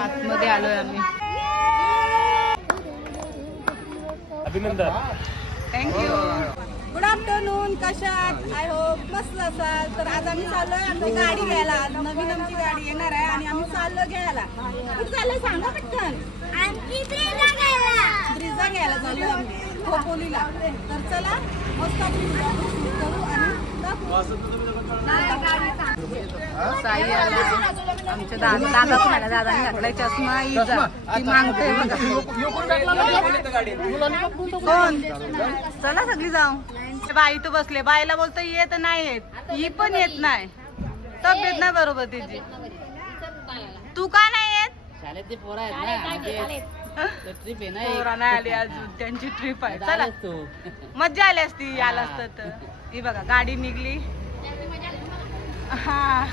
आतमध्ये आलोय आम्ही. अभिनंदन. थँक्यू गुड आफ्टरनून कशात? आय होप मस्त असाल. तर आज आम्ही चाललोय आमची गाडी घ्यायला. नवीन आमची गाडी येणार आहे आणि आम्ही चाललो घ्यायला. कुठे चाललोय सांगा पटकन. ब्रिजा घ्यायला. चाललोय आम्ही. खोपोलीला तर चला मस्त ब्रिजा करू आणि. साई आला. आमच्या दादा दादा पण आला. दादाने घातलाय चष्मा इजा. ती मागते बघा. कोण चला सगळी जाऊ. बाई तर बसले बाईला बोलतो येत नाही येत. ही पण येत नाही. तब्येत नाही बरोबर तिची. तू का नाही येत? शाळेतले पोरं आहेत ना ट्रिप आहे ना पोरं नाही आली अजून. त्यांची ट्रिप आहे. चला. तू. मज्जा आली असती आला असतं तर. ही बघा गाडी निघली. हा.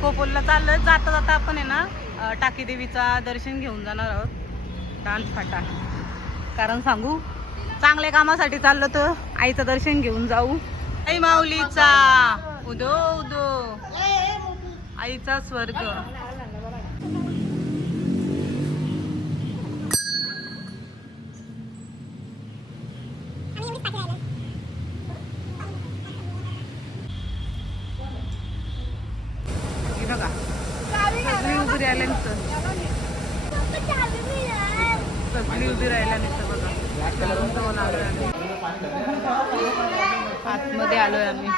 कोपोलला चाललं जाता जाता आपण आहे ना टाकी देवीचा दर्शन घेऊन जाणार आहोत. डान्स फाटा. कारण सांगू चांगल्या कामासाठी चाललो तर आईचं दर्शन घेऊन जाऊ. आई माऊलीचा. उदो उदो. आईचा स्वर्ग हे बघा सगळी उभी राहिल्यानंतर सगळी बघा. आतमध्ये आलोय आम्ही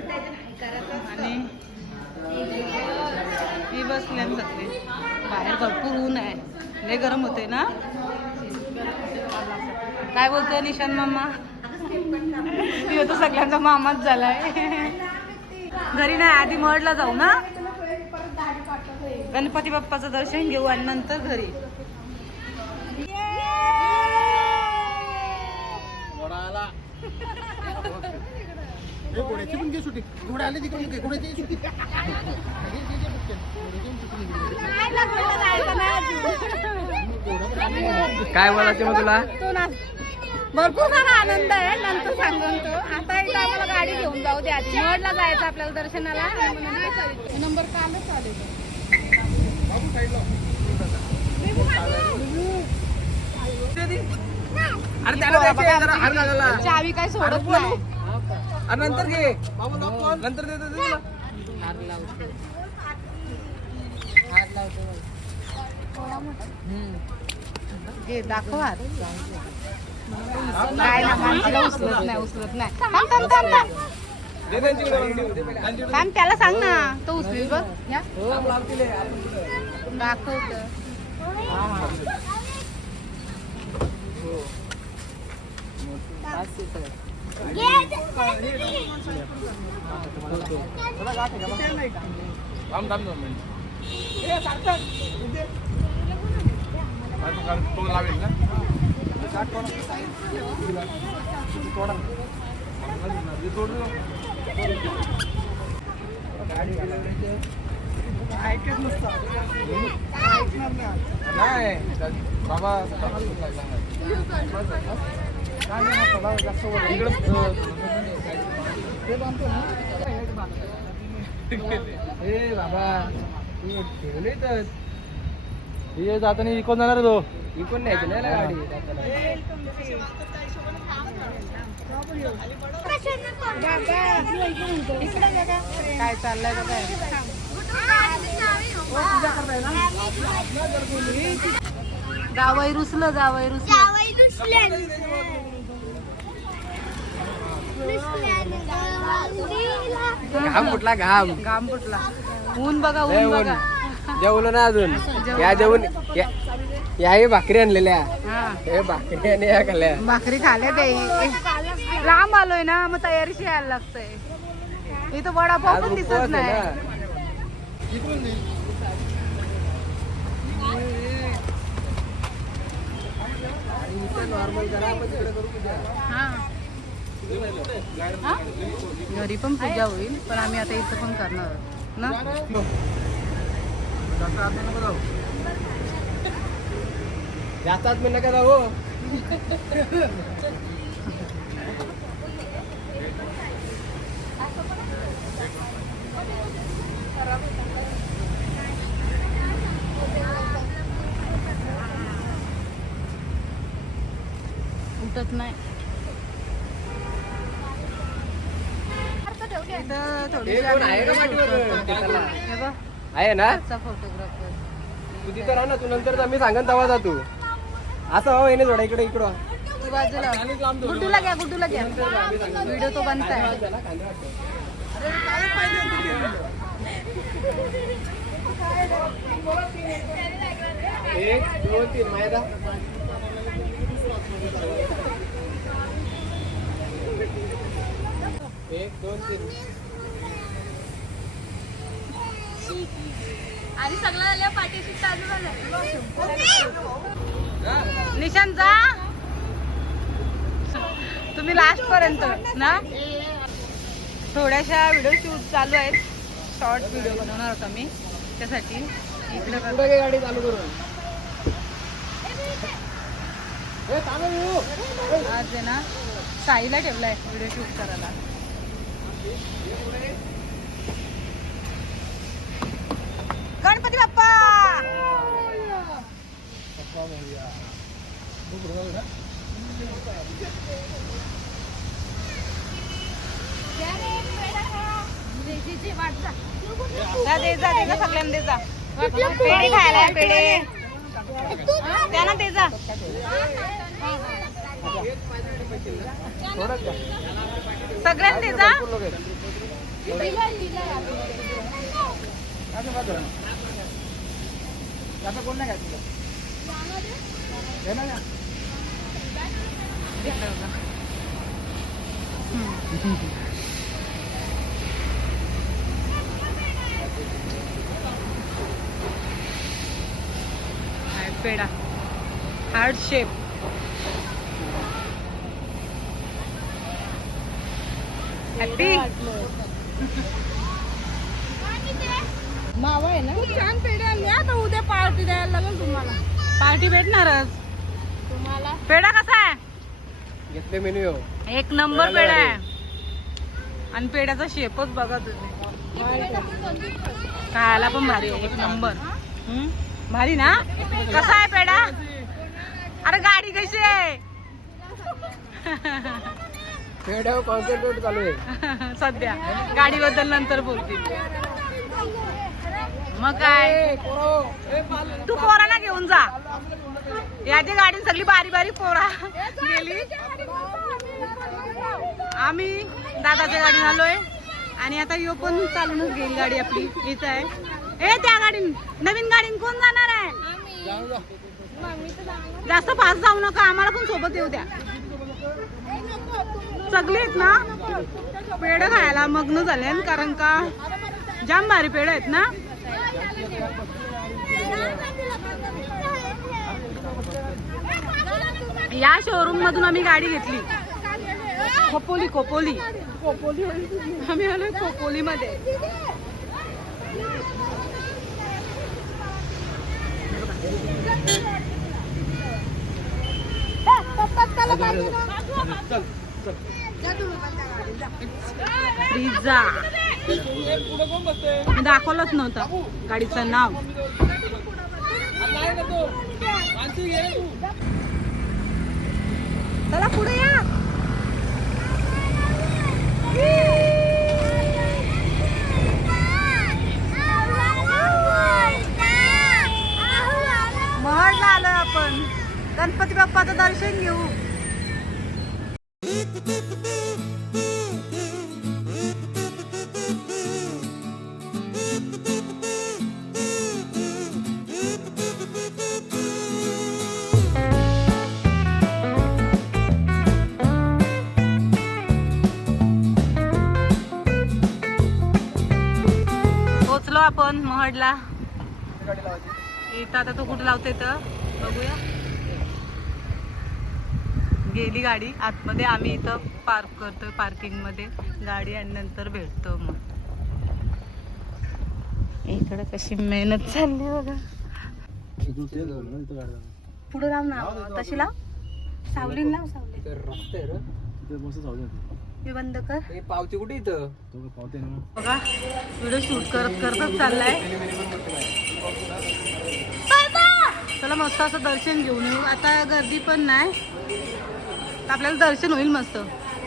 आणि मी बसले आम्ही सगळे बाहेर भरपूर ऊन आहे लय गरम होते ना काय बोलतोय निशान मामा मी होतो सगळ्यांचा मामाच झालाय घरी नाही आधी मडला जाऊ ना गणपती बाप्पाचं दर्शन घेऊ आणि नंतर घरी घोड्याची काय बोलायचं मग तुला? तो ना भरपूर सारा आनंद आहे नंतर सांगून तो. आता एकदा आम्हाला गाडी घेऊन जाऊ दे आधी. मडला जायचं आपल्याला दर्शनाला. नंबर कालच आले अरे त्याला हार चावी काय सोडत नाही. अरे नंतर घे. नंतर देतो तुला. घे दाखव हात. काय ना माणसाला उचलत नाही उचलत नाही थांब थांब थांब थांब दे त्यांच्याकडे त्यांच्याकडे थांब त्याला सांग ना तो उचलील बघ या दाखवत थांब थांब दोन मिनिट तो लागेल ना? नाही बाबा हे बाबा तू ठेवले तर हे जाताना इकून जाणार तो. इकून न्यायची नाही ना गाडी. काय चाललंय बघा. जावई रुसलं जावई रुसलं. घाम कुठला घाम. घाम फुटला. ऊन बघा ऊन. बघा. जेवलो ना अजून. या जेवण या- हे भाकरी आणलेल्या. हा. भाकरी आणि या खाल्ल्या. भाकरी खाले ते. लांब आलोय ना मग तयारीशी यायला लागतंय. इथं वडापाव पण दिसत नाही? घरी पण पूजा होईल पण आम्ही आता इथं पण करणार. ना? जास्त नको जाऊ मी नका जाऊ उठत नाही. इथं थोडी हे कोण आहे का पाठीवर? त्याला. हे बघ. आहे ना? आजचा फोटोग्राफर तू तिथं राहा ना तू नंतर मी सांगन तेव्हा जा तू. असं हो येणे थोडा इकडे इकडं. तू बाजूला. गुड्डूला घ्या गुड्डूला घ्या. व्हिडिओ तो बनताय एक दोन तीन माहिती एक दोन तीन आणि सगळं झालं पाठीशी चालू झालं निशांत जा तुम्ही लास्ट पर्यंत ना? थोड्याशा व्हिडिओ शूट चालू आहेत. शॉर्ट व्हिडिओ बनवणार होता मी त्यासाठी. इकडे गाडी चालू करून. आज आहे ना साईला ठेवलाय व्हिडिओ शूट करायला गणपती बाप्पा जा दे जा दे जा सगळ्यांना दे जा. पेढे खायला या, पेढे. त्यांना दे जा. थोडंच सगळ्यांना दे जा. कोण नाही घ्यायचं पेडा हार्ट शेप हॅपी मावा आहे ना? खूप छान पेढे आणले. आता उद्या पार्टी द्यायला लागेल तुम्हाला. पार्टी भेटणारच. तुम्हाला? पेढा कसा आहे? घेतले मेन्यू येऊ एक नंबर पेढा आहे. आणि पेढ्याचा शेपच बघा तुम्ही. खायला पण भारी आहे. एक नंबर. हम्म? भारी ना? कसा आहे पेढा? अरे गाडी कशी आहे? पेढ्यावर कॉन्सन्ट्रेट चालू आहे. सध्या. गाडीबद्दल नंतर बोलतील. मग काय? तू पोरांना घेऊन जा. याची गाडी सगळी बारी बारी पोरा गेली. आम्ही दादाच्या गाडीने आलोय. आणि आता यो पण चालूनच गेली गाडी आपली. हीच आहे. ए त्या गाडी नवीन गाडीन कोण जाणार आहे. जास्त फास्ट जाऊ नका आम्हाला पण सोबत येऊ द्या. सगळे आहेत ना? पेड खायला मग्न झाले कारण का? जाम भारी पेड आहेत ना? या शोरूम मधून आम्ही गाडी घेतली. खोपोली खोपोली. आम्ही आलोय खोपोली मध्ये मी दाखवलंच नव्हतं. गाडीचं नाव. चला पुढे या. महडला आलोय आपण. गणपती बाप्पाचं दर्शन घेऊ. पोचलो आपण महडला. लावायची आता तो कुठं लावते तर बघूया. गेली गाडी. आतमध्ये आम्ही इथं पार्क करतोय पार्किंगमध्ये गाडी आणि नंतर भेटतो मग. इकडं कशी मेहनत चालली बघा. पुढे लाव ना. तशी लाव. सावलीन लाव सावली. मी बंद कर. हे पावती कुठे इथं? बघा व्हिडिओ शूट करत करतच चाललाय. चला मस्त असं दर्शन घेऊन येऊ. आता गर्दी पण नाही. आपल्याला दर्शन होईल मस्त.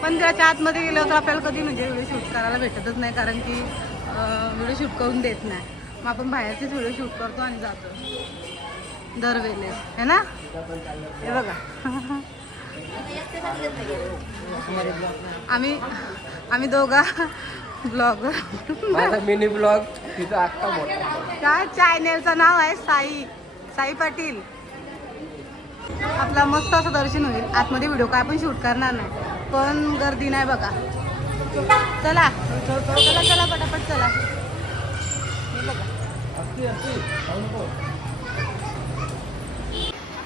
पण त्याच्या आतमध्ये गेल्यावर तर आपल्याला कधी म्हणजे व्हिडिओ शूट करायला भेटतच नाही कारण की व्हिडिओ शूट करून देत नाही. मग आपण बाहेरचेच व्हिडिओ शूट करतो आणि जातो. दरवेळेस. है ना? हे बघा. आम्ही आम्ही दोघा ब्लॉगर मिनी ब्लॉग मोठा. काय चॅनेलचं नाव आहे साई साई पाटील. आपला मस्त असं दर्शन होईल. आतमध्ये व्हिडिओ काय पण शूट करणार नाही. पण गर्दी नाही बघा. चला. चला चला पटापट चला. बघा.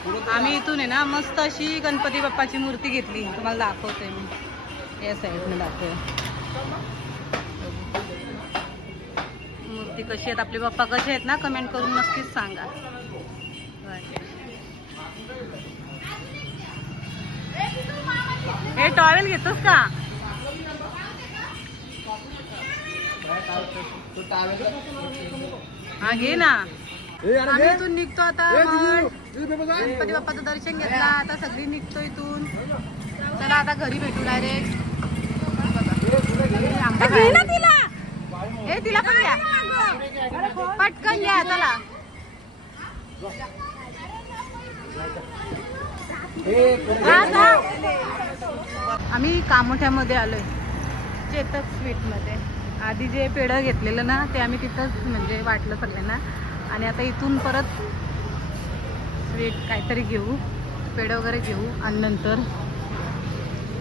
आम्ही इथून आहे ना मस्त अशी गणपती बाप्पाची मूर्ती घेतली. तुम्हाला दाखवते मी. या साईडने दाखवते. मूर्ती कशी आहेत आपले बाप्पा कसे आहेत ना कमेंट करून नक्कीच सांगा. हे टॉवेल घेतोस का? हा घे ना. आम्ही इथून निघतो आता मग गणपती बाप्पाचं दर्शन घेतला. आता सगळी निघतो इथून. चला आता घरी भेटू डायरेक्ट तिला हे तिला पण घ्या. पटकन घ्या चला. आम्ही कामोठ्यामध्ये आलोय. चेतक स्वीटमध्ये आधी जे पेढं घेतलेलं ना ते आम्ही तिथंच म्हणजे वाटलं सगळ्यांना. आणि आता इथून परत स्वीट काहीतरी घेऊ पेढं वगैरे घेऊ आणि नंतर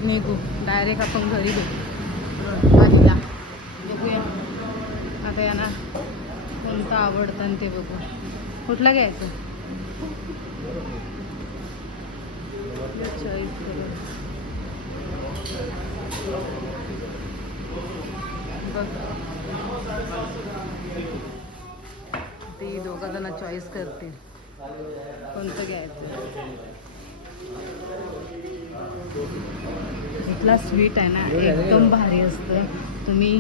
निघू. डायरेक्ट आपण घरी घेऊ आजीला बघूया. आता यांना कोणतं आवडतं आणि ते बघू. कुठला घ्यायचं? चॉईस बघ. ते दोघा जण चॉईस करतील कोणतं घ्यायचं? इथला स्वीट आहे ना एकदम भारी असतं तुम्ही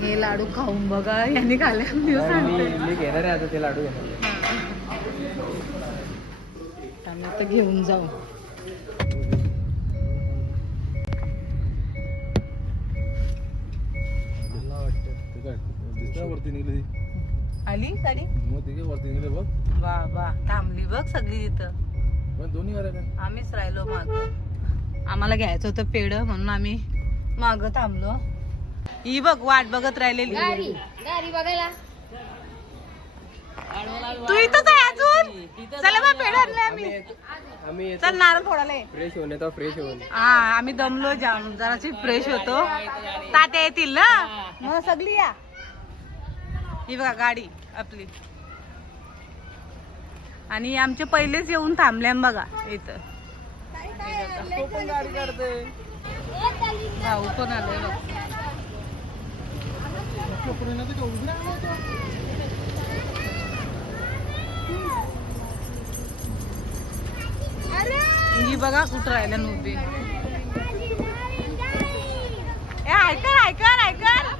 हे लाडू खाऊन बघा यांनी खाल्ले मी सांगते मी घेणार आहे आता ते लाडू आम्ही आता घेऊन जाऊ. आली गाडी? मग तिघे वरती निघले बघ. वा वा. थांबली बघ सगळी इथं. पण दोन्ही गाड्या काय? आम्हीच राहिलो माग. आम्हाला घ्यायचं होतं पेड म्हणून आम्ही माग थांबलो. ही बघ वाट बघत राहिलेली. गाडी बघायला. तू इथंच आहे अजून? चला बा पेड आणले आम्ही. आम्ही येतो. चल नारळ फोडायला ये. फ्रेश होऊन येतो फ्रेश होऊन. हा आम्ही दमलो जाम जराशी फ्रेश होतो. तात्या येतील ना मग सगळी या. ही बघा गाडी आपली. आणि आमचे पहिलेच येऊन थांबले बघा इथं. भाऊ पण आले ही बघा कुठं राहिल्या उभी. ऐकर ऐकर ऐकर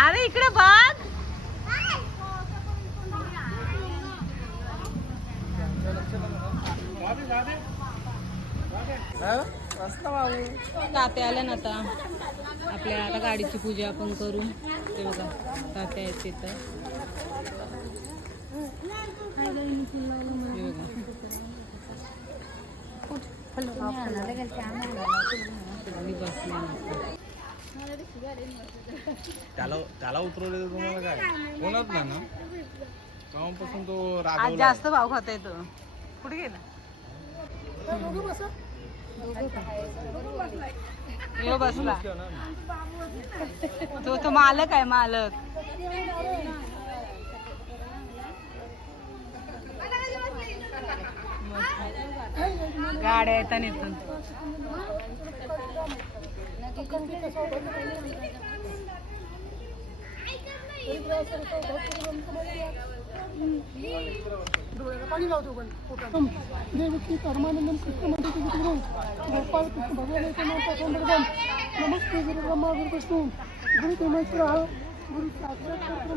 अरे इकडे बघ मस्त बाबू तात्या आल्या ना आता. आपल्या आता गाडीची पूजा आपण करू. ते बघा तात्या आहेत तिथं. हे. त्याला त्याला उतरवले तर तुम्हाला काय? कोणाच नाही ना? तेव्हापासून तो आज रागवला जास्त भाव खात तो कुठे गेला? यो बसला. तो तो मालक आहे मालक. गाड्या येतात इथून. पाणी लावतो पण देवकी परमानंदम कृष्णमंत्री तिथे तिकडून कृष्ण भगवान येते नमस्ते गुरु ब्रह्मा गुरु विष्णू गुरु देवेश्वर गुरु साक्षात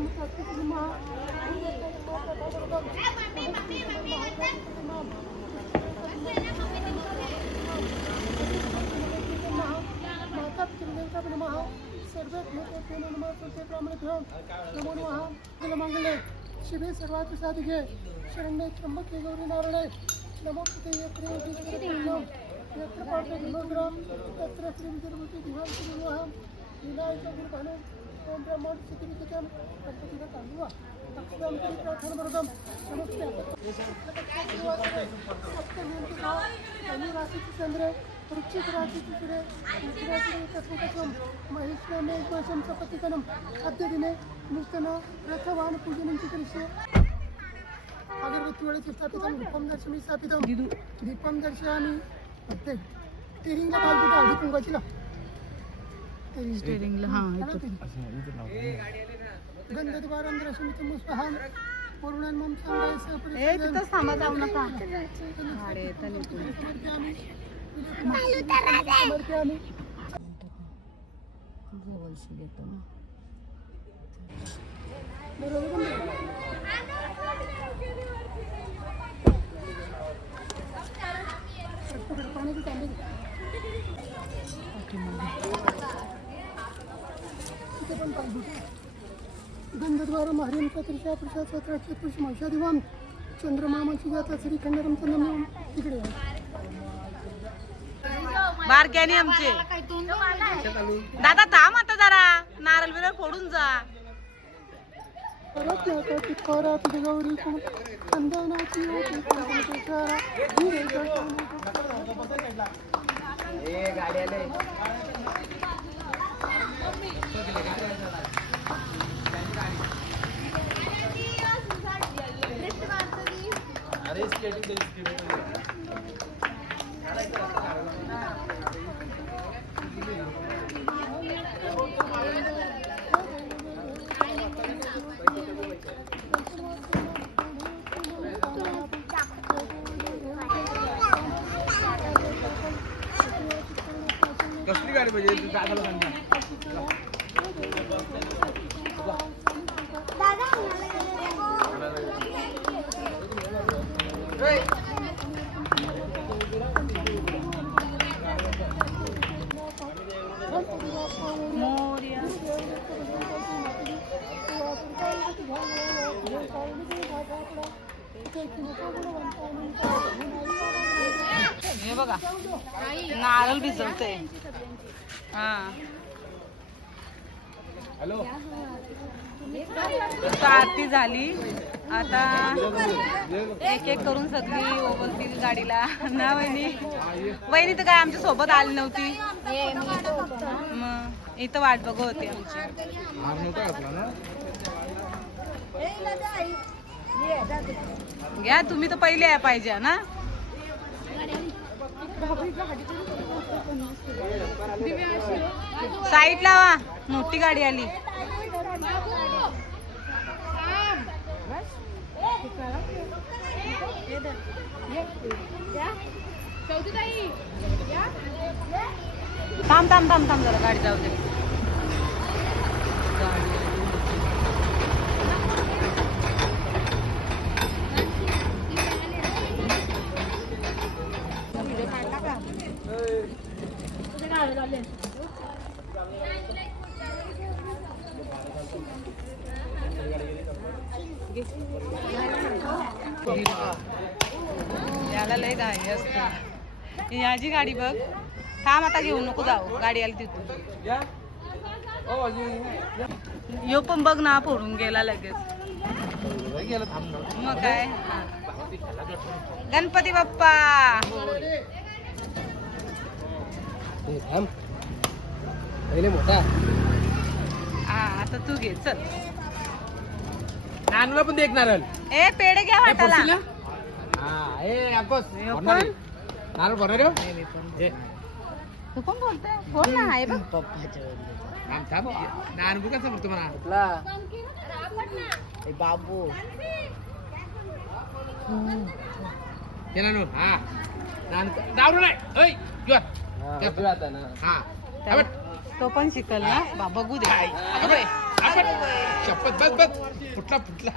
माता पितृदेवता नमः सर्वे नमः नमो नमः मंगले शिवे सर्वात साधिके शरण्ये त्र्यंबके गौरी नारायणे नमोस्तुते यत्र यत्र पार्थे विनोग्राम तत्र श्रीं तिरुपति दिवांसि विवाहं विनायक गुरुधनं ओम ब्रह्मांड सिद्धिविदितं गणपतीला तांदुवा अक्षरं तरी प्रार्थनावरदं नमस्ते. धनु चंद्र वृश्चिक राशीची सुरे मिथुनाची तत्वकथं महेश्वरने एकवशं सपतिकनं अद्य दिने नूतन रथवान पूजनं चिकरिष्ये अगरबत्ती वेळेची स्थापितं दीपं दर्शमी स्थापितं दीपं दर्शयामि प्रत्येक तिरिंगला पाल कुठं हळदी कुंकाची ना स्टेरिंगला हा गंधद्वारं दर्शमितं मुस्पहां पूर्णं मम संगाय ए तिथंच थांबा जाऊ नका. गाड्या येतात इथून समर्पयामि समर्पयामि जवळशी घेतो पाण्याची तांबे तिथे पण पाणी गंधद्वारं हरिं चंद्रमामाची जाता श्रीखंडरम चंद्रम तिकडे आहे. बारक्याने आमचे. दादा थांब आता जरा. नारळ बिरळ फोडून जा. परत नाका तितकारा तुझे गौरी कुण चंदनाची ओटी कंकणकेश्वरा हिरे जटाने अरे स्केटिंग स्केटिंग कसली गाडी पाहिजे तू दादाला सांग ना. मोरया हे बघा नारळ भिजवते हा हॅलो. आता आरती झाली. आता एक एक करून सगळी ओबलतील गाडीला. ना वहिनी? वहिनी तर काय आमच्यासोबत आली नव्हती. मग इथं वाट बघत होती आमची. घ्या तुम्ही तर पहिले या पाहिजे ना. साईड लावा मोठी गाडी आली. थांब थांब थांब थांब जरा गाडी जाऊ दे. याला लय घाई असते. याची गाडी बघ. थांब आता घेऊ नको जाऊ. गाडी आली तिथून. यो पण बघ ना फोडून गेला लगेच. मग काय? गणपती बाप्पा! थांब पहिले मोठा हा आता तू घे चल नानूला पण देखणार ए पेढे घ्या वाटाला हा ए अकोस हे भरणार पण? आहे. नानू भरणार आहे हो? हे, तू पण बोलतोय बोल ना आहे बघ थांब थांब नानू कसं बोलतो मला बाबू हे नानू हा नानू दारू नाही ऐ युवा. हा तो पण शिकल ना बा बघू दे. आपण आपण शपथ बस बस. फुटला फुटला.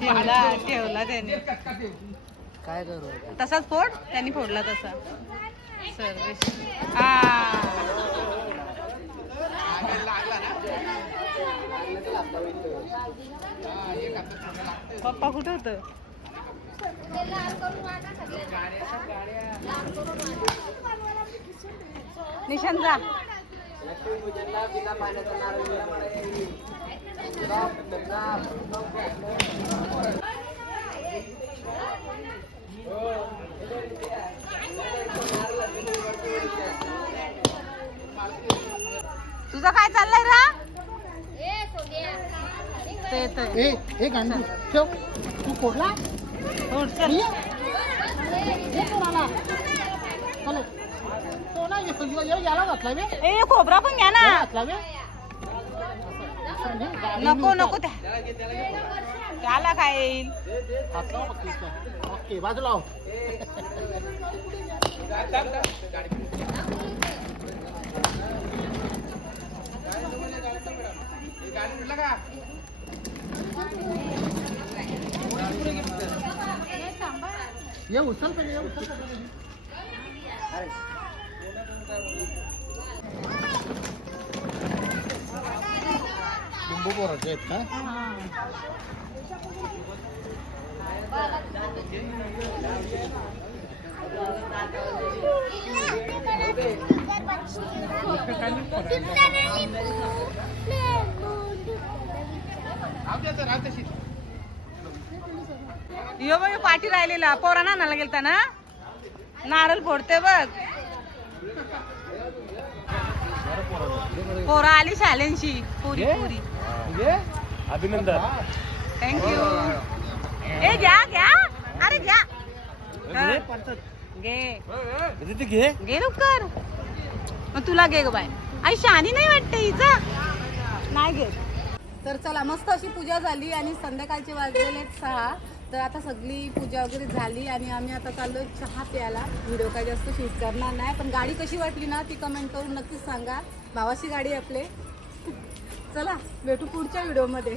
ठेवला ठेवला त्याने. काय करू? तसाच फोड? त्यांनी फोडला तसा. सर्वेश. हा पप्पा कुठं होतं? निशांत जा. तुझं काय चाललंय रा? ते येतंय. ठेव. तू कोडला ए खोबरा पण घ्या ना. नको नको त्याला काय येईल ओके बाजूला हो. ये उचल पहिले ये उचल. लिंबू पोराचे आहेत का? यो बघ पाठी राहिलेला. पोरा नानाला गेलता ना? नारळ फोडते बघ. पोरा आली शालेंशी पुरी पुरी. अभिनंदन. थँक्यू ए घ्या घ्या. अरे घ्या. घे. घे. घे. लवकर. मग तुला घे ग बाय आई शहाणी नाही वाटते हिचं? नाही घे तर चला मस्त अशी पूजा झाली आणि संध्याकाळचे वाजलेले सहा. तर आता सगळी पूजा वगैरे झाली आणि आम्ही आता चाललो चहा प्यायला. व्हिडिओ काय जास्त शूट करणार नाही पण गाडी कशी वाटली ना ती कमेंट करून नक्कीच सांगा. भावाची गाडी आहे आपले. चला भेटू पुढच्या व्हिडिओमध्ये.